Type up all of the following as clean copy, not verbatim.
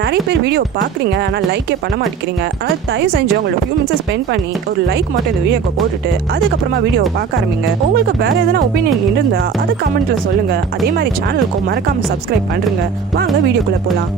நிறைய பேர் வீடியோ பார்க்குறீங்க, ஆனால் லைக்கே பண்ண மாட்டேங்கிறீங்க. ஆனால் தயவு செஞ்சு உங்களோட ஃபியூ மினிட்ஸ் ஸ்பெண்ட் பண்ணி ஒரு லைக் மட்டும் இந்த வீடியோக்கு போட்டுட்டு அதுக்கப்புறமா வீடியோவை பார்க்க ஆரம்பிங்க. உங்களுக்கு வேற எதனா ஒப்பீனியன் இருந்தால் அதை கமெண்ட்ல சொல்லுங்க. அதே மாதிரி சேனலுக்கும் மறக்காம சப்ஸ்கிரைப் பண்ணுங்க. வாங்க வீடியோக்குள்ள போகலாம்.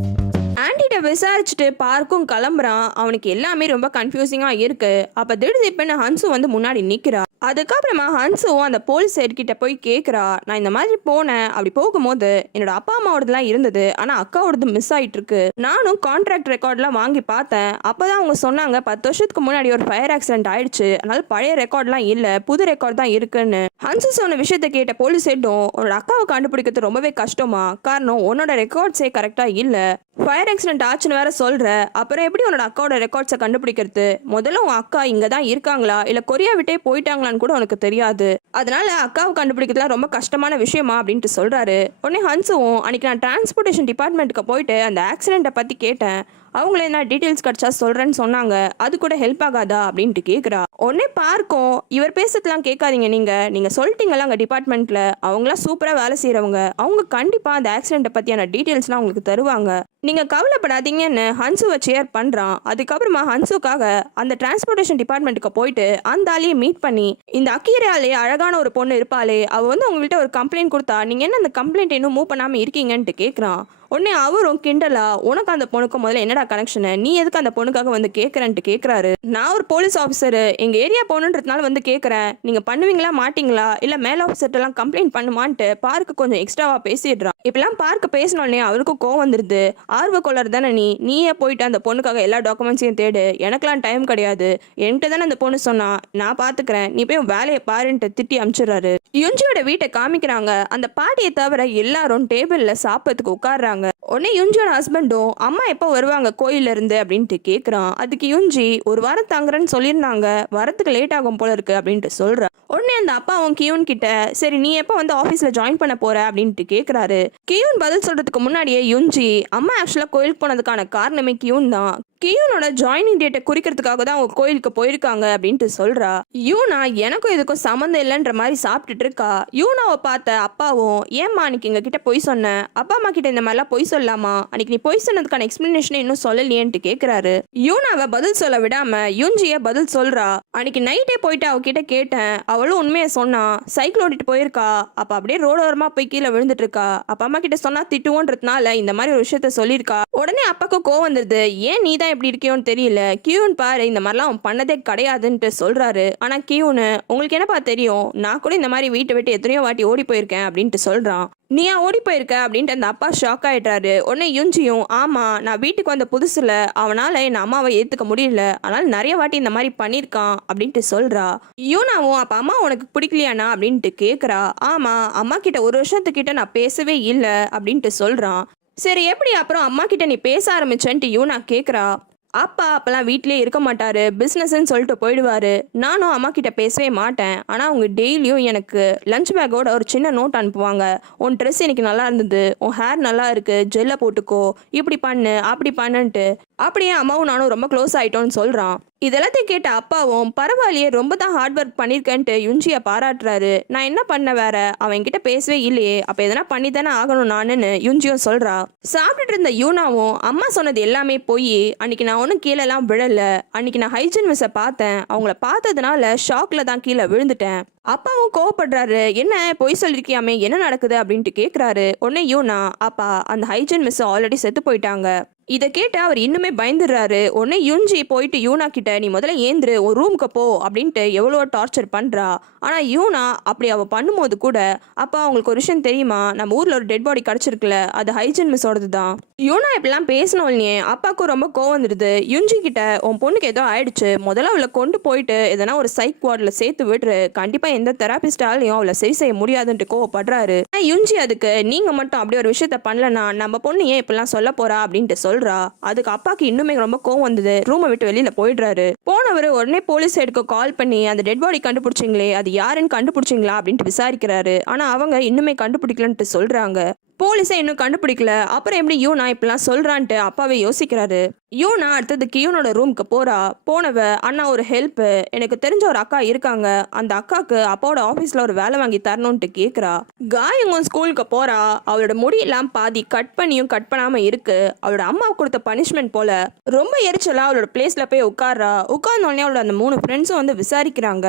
ஆண்டிகிட்ட விசாரிச்சுட்டு பார்க்கும் கிளம்புறான். அவனுக்கு எல்லாமே ரொம்ப கன்ஃபியூசிங்காக இருக்கு. அப்போ திடீர்னு ஹன்சு வந்து முன்னாடி நிற்கிறா. அதுக்கப்புறமா ஹன்சுவும் அந்த போலீஸ் சைட்கிட்ட போய் கேட்குறா, நான் இந்த மாதிரி போனேன், அப்படி போகும்போது என்னோட அப்பா அம்மாவோடதுலாம் இருந்தது, ஆனால் அக்காவோடது மிஸ் ஆகிட்டு இருக்கு. நானும் கான்ட்ராக்ட் ரெக்கார்ட்லாம் வாங்கி பார்த்தேன். அப்போதான் அவங்க சொன்னாங்க 10 வருஷத்துக்கு முன்னாடி ஒரு ஃபயர் ஆக்சிடென்ட் ஆயிடுச்சு, அதனால பழைய ரெக்கார்ட்லாம் இல்லை, புது ரெக்கார்ட் தான் இருக்குன்னு. ஹன்சு சொன்ன விஷயத்த கேட்ட போலீஸ் சைடும் உன்னோட அக்காவை கண்டுபிடிக்கிறது ரொம்பவே கஷ்டமா, காரணம் உன்னோட ரெக்கார்ட்ஸே கரெக்டாக இல்லை, ஃபயர் ஆக்சிடென்ட் ஆச்சுன்னு வேற சொல்ற, அப்புறம் எப்படி உன்னோட அக்காவோட ரெக்கார்ட்ஸை கண்டுபிடிக்கிறது? முதல்ல உன் அக்கா இங்கே தான் இருக்காங்களா இல்லை கொரியா விட்டே போயிட்டாங்களான்னு கூட உனக்கு தெரியாது, அதனால அக்காவை கண்டுபிடிக்கிறதுலாம் ரொம்ப கஷ்டமான விஷயமா அப்படின்ட்டு சொல்றாரு. உடனே ஹன்சுவும், அன்னைக்கு நான் டிரான்ஸ்போர்ட்டேஷன் டிபார்ட்மெண்ட்டுக்கு போயிட்டு அந்த ஆக்சிடென்ட்டை பற்றி கேட்டேன், அவங்கள என்ன டீட்டெயில்ஸ் கிடைச்சா சொல்றேன்னு சொன்னாங்க, அது கூட ஹெல்ப் ஆகாதா அப்படின்ட்டு கேட்குறா. உடனே பார்க்கும், இவர் பேசுறதுலாம் கேட்காதீங்க, நீங்க சொல்லிட்டீங்களா அங்கே டிபார்ட்மெண்ட்ல அவங்களாம் சூப்பராக வேலை செய்கிறவங்க, அவங்க கண்டிப்பாக அந்த ஆக்சிடென்ட்டை பற்றியான டீட்டெயில்ஸ்லாம் உங்களுக்கு தருவாங்க, நீங்க கவலைப்படாதீங்கன்னு ஹன்சுவை சேர் பண்றான். அதுக்கப்புறமா ஹன்சுக்காக அந்த டிரான்ஸ்போர்ட்டேஷன் டிபார்ட்மெண்ட்டுக்கு போயிட்டு அந்த ஆளையே மீட் பண்ணி, இந்த அக்கீராலே அழகான ஒரு பொண்ணு இருப்பாளே, அவ வந்து உங்கள்கிட்ட ஒரு கம்ப்ளைண்ட் கொடுத்தா, நீங்க என்ன அந்த கம்ப்ளைண்ட் இன்னும் மூவ் பண்ணாம இருக்கீங்கன்ட்டு கேட்குறான். உடனே அவரும் கிண்டலா, உனக்கு அந்த பொண்ணுக்கு முதல்ல என்னடா கனெக்ஷனு, நீ எதுக்கு அந்த பொண்ணுக்காக வந்து கேட்குறேன்ட்டு கேட்குறாரு. நான் ஒரு போலீஸ் ஆஃபீஸரு, எங்கள் ஏரியா போகணுன்றதுனால வந்து கேட்குறேன், நீங்கள் பண்ணுவீங்களா மாட்டிங்களா, இல்லை மேல் ஆஃபீஸர்ட்டெல்லாம் கம்ப்ளைண்ட் பண்ணுமான்ட்டு பார்க்கு கொஞ்சம் எக்ஸ்ட்ராவாக பேசிடுறான். இப்பெல்லாம் பார்க்க பேசினோடனே அவருக்கும் கோவம் வந்துடுது. ஆர்வ கொள்ளர் தானே நீயே போயிட்டு அந்த பொண்ணுக்காக எல்லா டாக்குமெண்ட்ஸையும் தேடு, எனக்கெல்லாம் டைம் கிடையாது, என்கிட்ட தானே அந்த பொண்ணு சொன்னா, நான் பார்த்துக்கிறேன், நீ போய் வேலையை பாருன்ட்டு திட்டி அனுப்பிச்சிடுறாரு. யுஞ்சியோட வீட்டை காமிக்கிறாங்க. அந்த பாட்டியை தவிர எல்லாரும் டேபிளில் சாப்பிட்றதுக்கு உட்கார்றாங்க. உடனே யுஞ்சியோட ஹஸ்பண்டும், அம்மா எப்போ வருவாங்க கோயில இருந்து அப்படின்ட்டு கேட்குறான். அதுக்கு யுஞ்சி, ஒரு வாரம் தங்குறேன்னு சொல்லியிருந்தாங்க, வரத்துக்கு லேட் ஆகும் போல இருக்கு அப்படின்ட்டு சொல்றான். உடனே அந்த அப்பாவும் கியூன் கிட்ட, சரி நீ எப்போ வந்து ஆஃபீஸில் ஜாயின் பண்ண போற அப்படின்ட்டு கேட்குறாரு. கியூன் பதில் சொல்றதுக்கு முன்னாடியே யுஞ்சி, அம்மா ஆக்சுவலாக கோயிலுக்கு போனதுக்கான காரணமே கியூன் தான், கியூனோட ஜாயினிங் டேட்டை குறிக்கிறதுக்காக தான் அவங்க கோயிலுக்கு போயிருக்காங்க அப்படின்ட்டு சொல்றா. யூனா எனக்கும் இதுக்கும் சம்மந்தம் இல்லைன்ற மாதிரி சாப்பிட்டுட்டு இருக்கா. யூனாவை பார்த்த அப்பாவும், ஏம்மா அன்னைக்கு எங்க கிட்ட பொய் சொன்ன, அப்பா அம்மா கிட்ட இந்த மாதிரிலாம் பொய் சொல்லாமா, அன்னைக்கு நீ பொய் சொன்னதுக்கான எக்ஸ்பிளனேஷன் இன்னும் சொல்லலையேன்ட்டு கேட்குறாரு. யூனாவை பதில் சொல்ல விடாம யுஞ்சிய பதில் சொல்றா. அன்னைக்கு நைட்டே போயிட்டு அவகிட்ட கேட்டேன், அவளும் உண்மையை சொன்னா, சைக்கிள் ஓட்டிட்டு போயிருக்கா, அப்ப அப்படியே ரோடோரமா போய் கீழே விழுந்துட்டு இருக்கா, அப்பா அம்மா கிட்ட சொன்னா திட்டுவோன்றதுனால இந்த மாதிரி ஒரு விஷயத்த சொல்லியிருக்கா. உடனே அப்பாக்கு கோவம் வந்துருது, ஏன் நீ தான் எப்படி இருக்கியோன்னு தெரியல, கியூன் பாரு இந்த மாதிரிலாம் அவன் பண்ணதே கிடையாதுன்ட்டு சொல்றாரு. ஆனா கியூனு, உங்களுக்கு என்னப்பா தெரியும், நான் கூட இந்த மாதிரி வீட்டை விட்டு எத்தனையோ வாட்டி ஓடி போயிருக்கேன் அப்படின்ட்டு சொல்றான். நீயா ஓடி போயிருக்க அப்படின்ட்டு அந்த அப்பா ஷாக் ஆயிட்டாரு. உடனே யுஞ்சியும், ஆமா நான் வீட்டுக்கு வந்த புதுசுல அவனால என் அம்மாவை ஏத்துக்க முடியல, அதனால நிறைய வாட்டி இந்த மாதிரி பண்ணிருக்கான் அப்படின்ட்டு சொல்றா. யூனாவும், அப்ப அம்மா உனக்கு பிடிக்கலையானா அப்படின்ட்டு கேக்குறா. ஆமா அம்மா கிட்ட ஒரு வருஷத்துக்கிட்ட நான் பேசவே இல்லை அப்படின்ட்டு சொல்றான். சரி எப்படி அப்புறம் அம்மா கிட்ட நீ பேச ஆரம்பிச்சேன்ட்டு யூனா கேக்குறா. அப்பா அப்பெல்லாம் வீட்லேயே இருக்க மாட்டாரு, பிஸ்னஸ்ன்னு சொல்லிட்டு போயிடுவாரு, நானும் அம்மா கிட்ட பேசவே மாட்டேன், ஆனால் அவங்க டெய்லியும் எனக்கு லஞ்ச் பேக்கோட ஒரு சின்ன நோட் அனுப்புவாங்க, உன் ட்ரெஸ் இன்னைக்கு நல்லா இருந்தது, உன் ஹேர் நல்லா இருக்கு, ஜெல்லை போட்டுக்கோ, இப்படி பண்ணு அப்படி பண்ணுன்ட்டு. அப்படியே அம்மாவும் நானும் ரொம்ப க்ளோஸ் ஆயிட்டோன்னு சொல்றான். இதெல்லாத்தையும் கேட்ட அப்பாவும், பரவாயில்லையே ரொம்ப தான் ஹார்ட் ஒர்க் பண்ணியிருக்கேன்ட்டு யுஞ்சியை பாராட்டுறாரு. நான் என்ன பண்ண வேற, அவன் கிட்ட பேசவே இல்லையே, அப்போ எதனா பண்ணி தானே ஆகணும் நானுன்னு யுஞ்சியும் சொல்றா. சாப்பிட்டுட்டு இருந்த யூனாவும், அம்மா சொன்னது எல்லாமே போய், அன்னைக்கு நான் ஒன்றும் கீழெல்லாம் விழல, அன்னைக்கு நான் ஹைஜீன் மிஸ்ஸை பார்த்தேன், அவங்கள பார்த்ததுனால ஷாக்ல தான் கீழே விழுந்துட்டேன். அப்பாவும் கோவப்படுறாரு, என்ன பொய் சொல்லிருக்கியாமே, என்ன நடக்குது அப்படின்ட்டு கேட்குறாரு. உடனே யூனா, அப்பா அந்த ஹைஜீன் மிஸ் ஆல்ரெடி செத்து போயிட்டாங்க. இதை கேட்டு அவர் இன்னுமே பயந்துடுறாரு. உடனே யுஞ்சி போயிட்டு யூனா கிட்ட, நீ முதல்ல ஏந்திரு ஒரு ரூமுக்கு போ அப்படின்ட்டு எவ்வளோ டார்ச்சர் பண்றா. ஆனா யூனா அப்படி அவ பண்ணும்போது கூட, அப்பா அவங்களுக்கு ஒரு விஷயம் தெரியுமா, நம்ம ஊர்ல ஒரு டெட் பாடி கிடைச்சிருக்குல்ல, அது ஹைஜீன் மிஸ்ஸோடது தான். யூனா இப்படிலாம் பேசினோல்னே அப்பாவுக்கும் ரொம்ப கோவம் வந்துடுது. யுஞ்சி கிட்ட, உன் பொண்ணுக்கு ஏதோ ஆயிடுச்சு, முதல்ல அவளை கொண்டு போயிட்டு எதனா ஒரு சைக் வார்டில் சேர்த்து விடுறு, கண்டிப்பா எந்த தெராபிஸ்டாலையும் அவளை சரி செய்ய முடியாதுன்ட்டு கோவப்படுறாரு. யுஞ்சி அதுக்கு, நீங்க மட்டும் அப்படி ஒரு விஷயத்த பண்ணலனா நம்ம பொண்ணு ஏன் இப்பெல்லாம் சொல்ல போறா அப்படின்ட்டு சொல்றா. அதுக்கு அப்பாக்கு இன்னுமே ரொம்ப கோவம் வந்தது, ரூமை விட்டு வெளியில போயிடுறாரு. போனவர் உடனே போலீஸ் சைடுக்கு கால் பண்ணி அந்த டெட் பாடி கண்டுபிடிச்சிங்களே அது யாருன்னு கண்டுபிடிச்சிங்களா அப்படின்ட்டு விசாரிக்கிறாரு. ஆனால் அவங்க இன்னுமே கண்டுபிடிக்கலன்ட்டு சொல்கிறாங்க. போலீஸை இன்னும் கண்டுபிடிக்கல, அப்புறம் எப்படி யூனா இப்படிலாம் சொல்கிறான்ட்டு அப்பாவே யோசிக்கிறாரு. யூனா அடுத்தது கியூனோட ரூமுக்கு போகிறா. போனவ அண்ணா ஒரு ஹெல்ப்பு, எனக்கு தெரிஞ்ச ஒரு அக்கா இருக்காங்க, அந்த அக்காவுக்கு அப்பாவோட ஆஃபீஸில் ஒரு வேலை வாங்கி தரணுன்ட்டு கேட்குறா. காயங்க ஸ்கூலுக்கு போகிறா. அவளோட முடியெல்லாம் பாதி கட் பண்ணியும் கட் பண்ணாமல் இருக்கு. அவளோட அம்மா கொடுத்த பனிஷ்மெண்ட் போல ரொம்ப எரிச்சலாக அவளோட பிளேஸில் போய் உட்கார்றா. உட்கார்ந்தோடனே அவளோட அந்த 3 ஃப்ரெண்ட்ஸும் வந்து விசாரிக்கிறாங்க.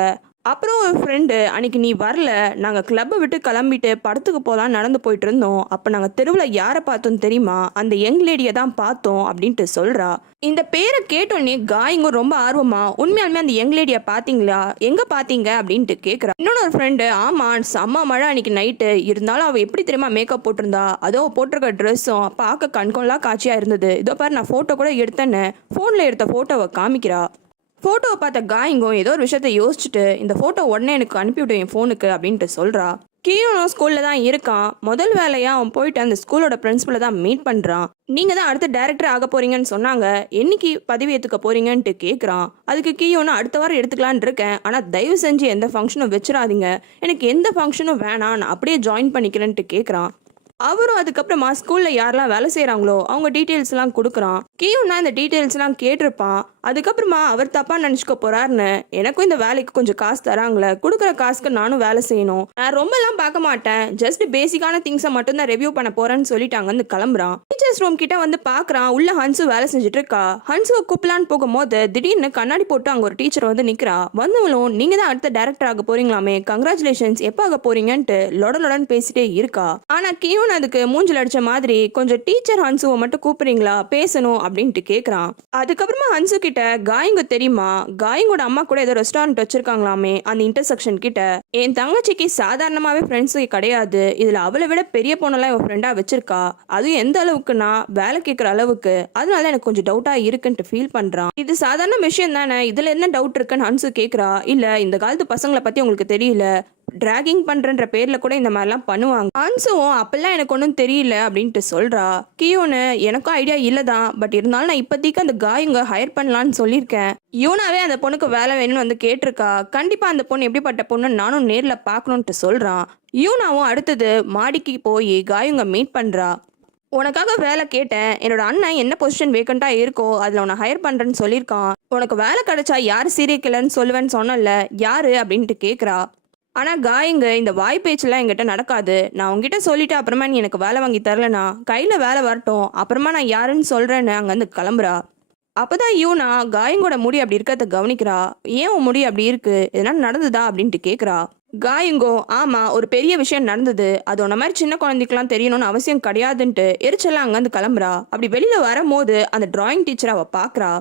அப்புறம் ஒரு ஃப்ரெண்டு, அன்னைக்கு நீ வரல, நாங்கள் கிளப்பை விட்டு கிளம்பிட்டு படத்துக்கு போகலான்னு நடந்து போயிட்டு இருந்தோம், அப்போ நாங்கள் தெருவில் யாரை பார்த்தோம் தெரியுமா, அந்த யங் லேடியை தான் பார்த்தோம் அப்படின்ட்டு சொல்கிறா. இந்த பேரை கேட்டோன்னே காயங்க ரொம்ப ஆர்வமா, உண்மையாலுமே அந்த யங் லேடியை பார்த்தீங்களா, எங்கே பார்த்தீங்க அப்படின்ட்டு கேட்குறா. இன்னொரு ஃப்ரெண்டு, ஆமாம் செம்ம மழை அன்னைக்கு நைட்டு, இருந்தாலும் அவள் எப்படி தெரியுமா மேக்கப் போட்டிருந்தா, அதோ போட்டிருக்க ட்ரெஸ்ஸும் பார்க்க கண்கொள்ளா காட்சியாக இருந்தது, இதோ பாரு நான் ஃபோட்டோ கூட எடுத்தேன்னு ஃபோனில் எடுத்த ஃபோட்டோவை காமிக்கிறா. ஃபோட்டோவை பார்த்த காயங்கும் ஏதோ ஒரு விஷயத்த யோசிச்சுட்டு, இந்த ஃபோட்டோ உடனே எனக்கு அனுப்பிவிடும் என் ஃபோனுக்கு அப்படின்ட்டு சொல்கிறா. கியூனும் ஸ்கூலில் தான் இருக்கான். முதல் வேலையாக அவன் போயிட்டு அந்த ஸ்கூலோட பிரின்சிபலை தான் மீட் பண்ணுறான். நீங்கள் தான் அடுத்த டைரக்டர் ஆக போகிறீங்கன்னு சொன்னாங்க, என்னைக்கு பதவி ஏற்றுக்க போகிறீங்கன்ட்டு கேட்குறான். அதுக்கு கியூனும் அடுத்த வாரம் எடுத்துக்கலான் இருக்கேன், ஆனால் தயவு செஞ்சு எந்த ஃபங்க்ஷனும் வச்சிடாதீங்க, எனக்கு எந்த ஃபங்க்ஷனும் வேணாம், நான் அப்படியே ஜாயின் பண்ணிக்கிறேன்ட்டு கேட்குறான். அவரும் அதுக்கப்புறமா ஸ்கூலில் யாரெல்லாம் வேலை செய்கிறாங்களோ அவங்க டீட்டெயில்ஸ்லாம் கொடுக்குறான். கியூனா இந்த டீட்டெயில்ஸ்லாம் கேட்டிருப்பான். அதுக்கப்புறமா அவர் தப்பாக நினச்சிக்க போகிறாருன்னு, எனக்கும் இந்த வேலைக்கு கொஞ்சம் காசு தராங்களே, கொடுக்குற காசுக்கு நானும் வேலை செய்யணும், நான் ரொம்பலாம் பார்க்க மாட்டேன், ஜஸ்ட் பேசிக்கான திங்ஸை மட்டும் தான் ரிவ்யூ பண்ண போகிறேன்னு சொல்லிட்டு அங்கேருந்து கிளம்புறான். டீச்சர்ஸ் ரூம் கிட்ட வந்து பார்க்குறான், உள்ள ஹன்சு வேலை செஞ்சுட்டு இருக்கா. ஹன்சுவை கூப்பிடலான்னு போகும்போது திடீர்னு கண்ணாடி போட்டு அங்கே ஒரு டீச்சர் வந்து நிற்கிறா. வந்தவளும் நீங்கள் தான் அடுத்த டைரக்டர் ஆக போறீங்களாமே, கங்க்ராச்சுலேஷன்ஸ், எப்போ ஆக போறீங்கன்ட்டு லொடன்னு பேசிட்டே இருக்கா. ஆனால் கியூன் அதுக்கு மூஞ்சில் அடிச்ச மாதிரி, கொஞ்சம் டீச்சர் ஹன்சுவை மட்டும் கூப்பிடுறீங்களா, பேசணும் அப்படின்ட்டு கேட்குறான். அதுக்கப்புறமா ஹன்சு கிட்ட, காயங்க தெரியுமா, காயங்கோட அம்மா கூட ஏதோ ரெஸ்டாரண்ட் வச்சிருக்காங்களாமே அந்த இன்டர்செக்ஷன் கிட்ட, என் தங்கச்சிக்கு சாதாரணமாகவே ஃப்ரெண்ட்ஸு கிடையாது, இதில் அவளை விட பெரிய பொண்ணெல்லாம் இவன் ஃப்ரெண்டாக வச்சிருக்கா, அதுவும் எந்த அளவுக்குன்னா வேலை கேட்குற அளவுக்கு, அதனால எனக்கு கொஞ்சம் டவுட்டாக இருக்குன்ட்டு ஃபீல் பண்ணுறான். இது சாதாரண விஷயம் தானே, இதில் என்ன டவுட் இருக்குன்னு ஹன்சு கேட்குறா. இல்லை இந்த காலத்து பசங்களை பற்றி உங்களுக்கு தெரியல, டிராகிங் பண்றன்ற பேர்ல கூட இந்த மாதிரிலாம் பண்ணுவாங்க. ஹன்சுவும் அப்பெல்லாம் எனக்கு ஒன்றும் தெரியல அப்படின்ட்டு சொல்றா. கியூனு, எனக்கும் ஐடியா இல்லதான், பட் இருந்தாலும் நான் இப்போதைக்கு அந்த காயங்க ஹையர் பண்ணலான்னு சொல்லியிருக்கேன். யூனாவே அந்த பொண்ணுக்கு வேலை வேணும்னு வந்து கேட்டிருக்கா. கண்டிப்பா அந்த பொண்ணு எப்படிப்பட்ட பொண்ணு நானும் நேரில் பார்க்கணுன்ட்டு சொல்றான். யூனாவும் அடுத்தது மாடிக்கு போய் காயங்க மீட் பண்றா. உனக்காக வேலை கேட்டேன், என்னோட அண்ணன் என்ன பொசிஷன் வேக்கண்டா இருக்கோ அதில் உன்னை ஹையர் பண்றேன்னு சொல்லியிருக்கான், உனக்கு வேலை கிடைச்சா யார் சீரியல் கில்லர்னு சொல்லுவேன்னு சொன்னல, யாரு அப்படின்ட்டு கேட்குறா. ஆனால் காயங்க, இந்த வாய் பேச்செல்லாம் என்கிட்ட நடக்காது, நான் உங்ககிட்ட சொல்லிட்டு அப்புறமா நீ எனக்கு வேலை வாங்கி தரலனா கையில் வேலை வரட்டும், அப்புறமா நான் யாருன்னு சொல்கிறேன்னு அங்கேருந்து கிளம்புறா. அப்போதான் யூனா காயங்கோட முடி அப்படி இருக்கிறத கவனிக்கிறா. ஏன் உன் முடி அப்படி இருக்கு, எதனா நடந்ததா அப்படின்ட்டு கேட்குறா. காயங்கோ, ஆமாம் ஒரு பெரிய விஷயம் நடந்தது, அது உன்ன மாதிரி சின்ன குழந்தைக்கெல்லாம் தெரியணும்னு அவசியம் கிடையாதுன்ட்டு எரிச்செல்லாம் அங்கேருந்து கிளம்புறா. அப்படி வெளியில் வரும்போது அந்த டிராயிங் டீச்சரை அவள் பார்க்குறா.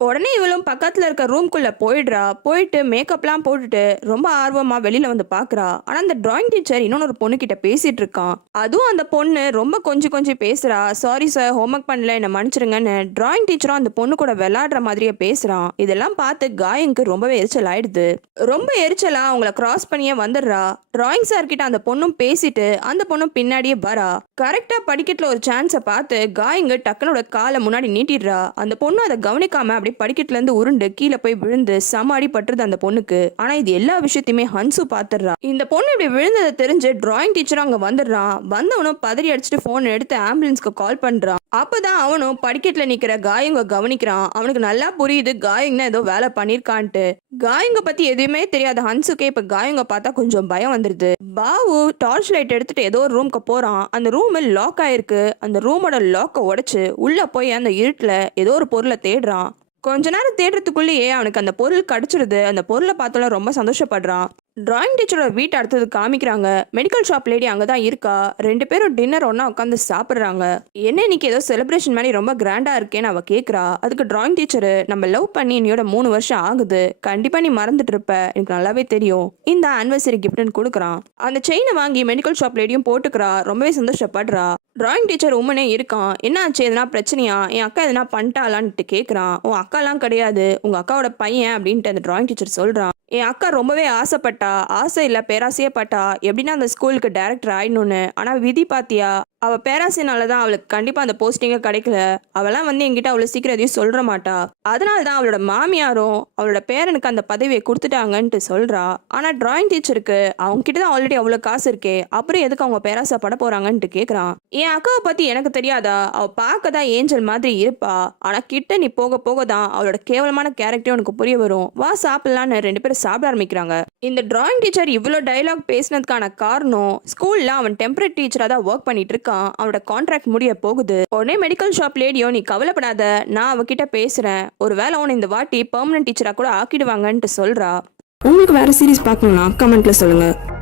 உடனே இவளும் பக்கத்தில் இருக்க ரூம்குள்ளே போயிடுறா. போயிட்டு மேக்கப்லாம் போட்டுட்டு ரொம்ப ஆர்வமாக வெளியில் வந்து பார்க்குறா. ஆனால் அந்த டிராயிங் டீச்சர் இன்னொரு பொண்ணுக்கிட்ட பேசிகிட்டு இருக்கான். அதுவும் அந்த பொண்ணு ரொம்ப கொஞ்சம் பேசுகிறா. சாரி சார், ஹோம்ஒர்க் பண்ணல, என்னை மன்னிச்சிருங்கன்னு டிராயிங் டீச்சரும் அந்த பொண்ணு கூட விளையாடுற மாதிரியே பேசுகிறான். இதெல்லாம் பார்த்து காயங்க்கு ரொம்பவே எரிச்சல் ஆயிடுது. ரொம்ப எரிச்சலா அவங்கள கிராஸ் பண்ணியே வந்துடுறா. டிராயிங் சார் கிட்ட அந்த பொண்ணும் பேசிட்டு அந்த பொண்ணும் பின்னாடியே வரா. கரெக்டாக படிக்கட்டில் ஒரு சான்ஸை பார்த்து காயங்க டக்குனோட காலை முன்னாடி நீட்டிடுறா. அந்த பொண்ணு அதை கவனிக்காம அப்படி படிக்கட்டுல இருந்து உருண்டு கீழே போய் விழுந்து செம அடிபட்டுருது அந்த பொண்ணுக்கு. ஆனா இது எல்லா விஷயத்தையுமே ஹன்சு பாத்துடுறா. இந்த பொண்ணு இப்படி விழுந்ததை தெரிஞ்சு டிராயிங் டீச்சரும் அங்க வந்துடுறான். வந்தவனும் பதறி அடிச்சுட்டு போன் எடுத்து ஆம்புலன்ஸ்க்கு கால் பண்றான். அப்பதான் அவனும் படிக்கட்டுல நிக்கிற காயங்க கவனிக்கிறான். அவனுக்கு நல்லா புரியுது காயங்கன்னா ஏதோ வேலை பண்ணிருக்கான்ட்டு. காயங்க பத்தி எதுவுமே தெரியாத ஹன்சுக்கே இப்ப காயங்க பார்த்தா கொஞ்சம் பயம் வந்துருது. பாவு டார்ச் லைட் எடுத்துட்டு ஏதோ ஒரு ரூம்க்கு போறான். அந்த ரூம் லாக் ஆயிருக்கு. அந்த ரூமோட லாக்கை உடைச்சு உள்ள போய் அந்த இருட்டுல ஏதோ ஒரு பொருளை தேடுறான். கொஞ்ச நேரம் தேடுறதுக்குள்ளேயே அவனுக்கு அந்த பொருள் கிடைச்சிடுது. அந்த பொருளை பார்த்தாலும் ரொம்ப சந்தோஷப்படுறான். டிராயிங் டீச்சரோட வீட்டை அடுத்தது காமிக்கிறாங்க. மெடிக்கல் ஷாப் லேடி அங்கே தான் இருக்கா. 2 பேரும் டின்னர் ஒன்றா உட்காந்து சாப்பிட்றாங்க. என்ன இன்னைக்கு ஏதோ செலிப்ரேஷன் மாதிரி ரொம்ப கிராண்டாக இருக்கேன்னு அவள் கேட்குறா. அதுக்கு டிராயிங் டீச்சரு, நம்ம லவ் பண்ணி இன்னையோட 3 வருஷம் ஆகுது, கண்டிப்பாக நீ மறந்துட்டு இருப்ப, எனக்கு நல்லாவே தெரியும், இந்த ஆனிவர்சரி கிஃப்ட்னு கொடுக்குறான். அந்த செயினை வாங்கி மெடிக்கல் ஷாப் லேடியும் போட்டுக்கிறா. ரொம்பவே சந்தோஷப்படுறா. டிராயிங் டீச்சர் உமனே இருக்கான். என்ன ஆச்சு, எதனா பிரச்சனையா, என் அக்கா எதனா பண்ணிட்டாலான்ட்டு கேட்குறான். உன் அக்காலாம் கிடையாது, உங்கள் அக்காவோட பையன் அப்படின்ட்டு அந்த டிராயிங் டீச்சர் சொல்கிறான். என் அக்கா ரொம்பவே ஆசைப்பட்டா, ஆசை இல்லை பேராசையே பட்டா, எப்படின்னா அந்த ஸ்கூலுக்கு டைரக்டர் ஆயிடணும்னு. ஆனால் விதி பாத்தியா, அவள் பேராசினால தான் அவளுக்கு கண்டிப்பாக அந்த போஸ்டிங்கே கிடைக்கல. அவளாம் வந்து என்கிட்ட அவ்வளோ சீக்கிரம் எதையும் சொல்கிற மாட்டா. அதனால தான் அவளோட மாமியாரும் அவளோட பேரனுக்கு அந்த பதவியை கொடுத்துட்டாங்கன்ட்டு சொல்கிறா. ஆனால் டிராயிங் டீச்சருக்கு அவங்க கிட்ட தான் ஆல்ரெடி அவ்வளோ காசு இருக்கே, அப்புறம் எதுக்கு அவங்க பேராசை பட போகிறாங்கன்ட்டு கேட்குறான். என் அக்காவை பற்றி எனக்கு தெரியாதா? அவள் பார்க்க தான் ஏஞ்சல் மாதிரி இருப்பா. ஆனால் கிட்ட நீ போக போக தான் அவளோட கேவலமான கேரக்டர் உனக்கு புரிய வரும். வா சாப்பிடலான்னு 2 பேரும் சாப்பிட ஆரம்பிக்கிறாங்க. இந்த டிராயிங் டீச்சர் இவ்வளோ டைலாக் பேசினதுக்கான காரணம், ஸ்கூலில் அவன் டெம்பரரி டீச்சராக தான் ஒர்க் பண்ணிட்டு இருக்கான். அவனோட கான்ட்ராக்ட் முடிய போகுது. உடனே மெடிக்கல் ஷாப் லேடியோ, நீ கவலைப்படாத, நான் அவகிட்ட பேசுறேன், ஒருவேளை அவனை இந்த வாட்டி பெர்மனன்ட் டீச்சரா கூட ஆக்கிடுவாங்கன்ட்டு சொல்றா. உங்களுக்கு வேற சீரிஸ் பார்க்கணும்னா கமெண்ட்ல சொல்லுங்க.